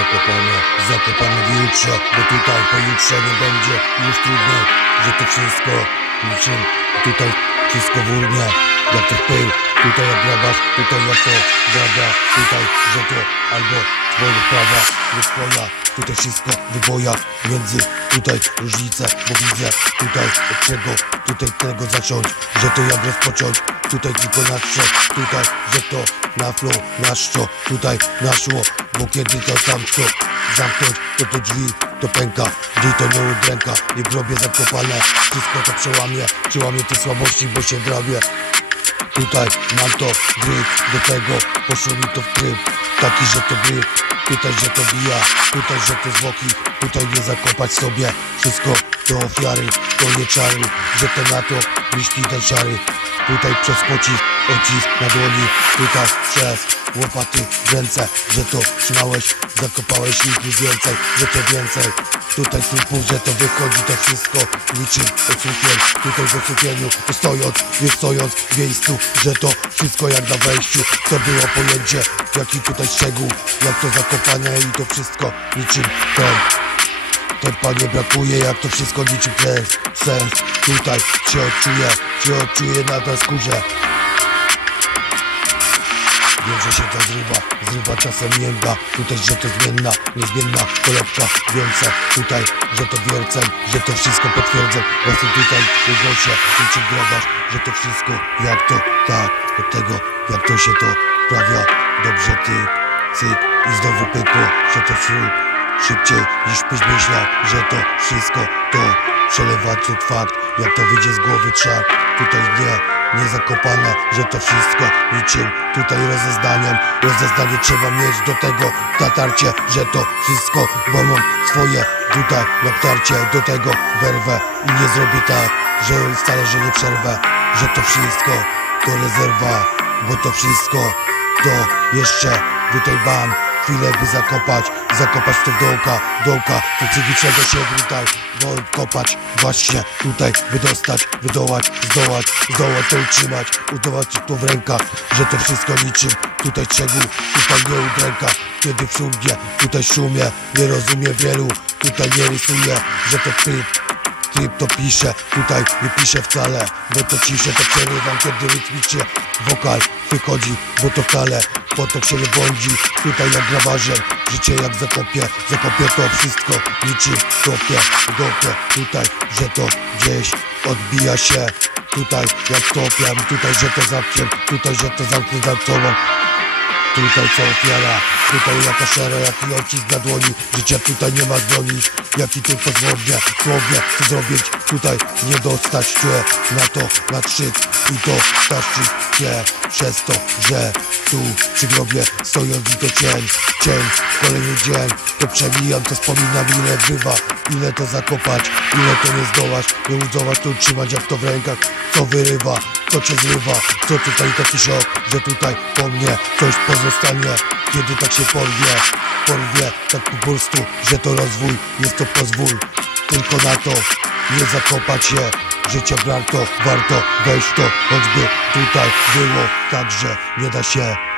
zakopane, zakopane w jutrze, bo tutaj pojutrze nie będzie już trudno, że to wszystko niczym tutaj wszystko w urnie, jak to pył, tutaj jak grabasz, tutaj jak to grabia, tutaj, że to albo twoja prawa, nie twoja, tutaj wszystko wyboja między tutaj różnice, bo widzę tutaj od czego, tutaj tego zacząć, że to jak rozpocząć, tutaj tylko na trzech, tutaj, że to na flow, na szczo, tutaj naszło, bo kiedy to to zamknąć, to to drzwi, to pęka, drzwi to nie udręka, nie grobie zakopane, wszystko to przełamie, przełamie te słabości, bo się drabię, Tutaj mam to gryk, do tego poszło mi to w tryb. Taki, że to gryk, tutaj, że to bija Tutaj, że to zwłoki, tutaj nie zakopać sobie. Wszystko to ofiary, to nie czary Że to na to myśli ten szary Tutaj przez pocisk, odcisk na dłoni Tutaj przez łopaty w ręce Że to trzymałeś, zakopałeś nic więcej Że to więcej. Tutaj trupów, że to wychodzi to wszystko Niczym ocukier, tutaj w ocukieniu Stojąc, nie stojąc w miejscu Że to wszystko jak na wejściu. To było pojęcie, jaki tutaj szczegół Jak to zakopane i to wszystko Niczym ten. Tempa nie brakuje, jak to wszystko niczym sens Sens, tutaj się odczuje Się odczuje na tej skórze? Wiem, że się to zrywa, zrywa czasem mięga Tutaj, że to zmienna, niezmienna kolebka Więcej, tutaj, że to wiercem Że to wszystko potwierdzę. Właśnie tutaj, w głosie, niczym gradasz Że to wszystko, jak to, tak? Od tego, jak to się to sprawia Dobrze ty, cyk I znowu pykło, że to wśród Szybciej niż byś myślał, że to wszystko to Przelewa cud fakt, jak to wyjdzie z głowy trzak. Tutaj nie, nie zakopane, że to wszystko niczym Tutaj rozezdaniem, rozezdanie trzeba mieć do tego Natarcie, że to wszystko, bo mam swoje Tutaj natarcie do tego. Werwę I nie zrobię tak, że wcale, że nie przerwę Że to wszystko to rezerwa Bo to wszystko to jeszcze tutaj bam Chwilę by zakopać, zakopać to w dołka, dołka To psychicznego się tutaj, bo kopać Właśnie tutaj wydostać, wydołać, zdołać, zdołać to utrzymać. Udawać to w rękach, że to wszystko niczym Tutaj czegu, tutaj nie udręka. Kiedy w szumie, tutaj szumie Nie rozumie wielu, tutaj nie rysuje Że to ty Tryb to pisze, tutaj nie piszę wcale Bo to ciszę, to przerywam, kiedy rytmicznie Wokal wychodzi, bo to wcale Potok się nie błądzi, tutaj jak grabarzem Życie jak zakopie, zakopię to wszystko Niczym topie, dopie Tutaj, że to gdzieś odbija się Tutaj jak topiam, tutaj, że to zapciem Tutaj, że to zamknę za tobą Tutaj co ofiara, tutaj jaka szara, jaki odcisk na dłoni. Życia tutaj nie ma broni, jaki tylko złodnie, słownie chcę zrobić Tutaj nie dostać cię na to, na krzyk I to starczy cię przez to, że tu przy grobie stojąc i to cień Cień, kolejny dzień, to przemijam, to wspominam ile bywa Ile to zakopać, ile to nie zdołać Nie udzować, to utrzymać jak to w rękach Co wyrywa, co cię zrywa? Co tutaj taki szok, że tutaj po mnie coś pozostanie? Kiedy tak się porwie, porwie tak po prostu Że to rozwój, jest to pozwól. Tylko na to, nie zakopać się. Życia warto, warto wejść to Choćby tutaj było tak, że nie da się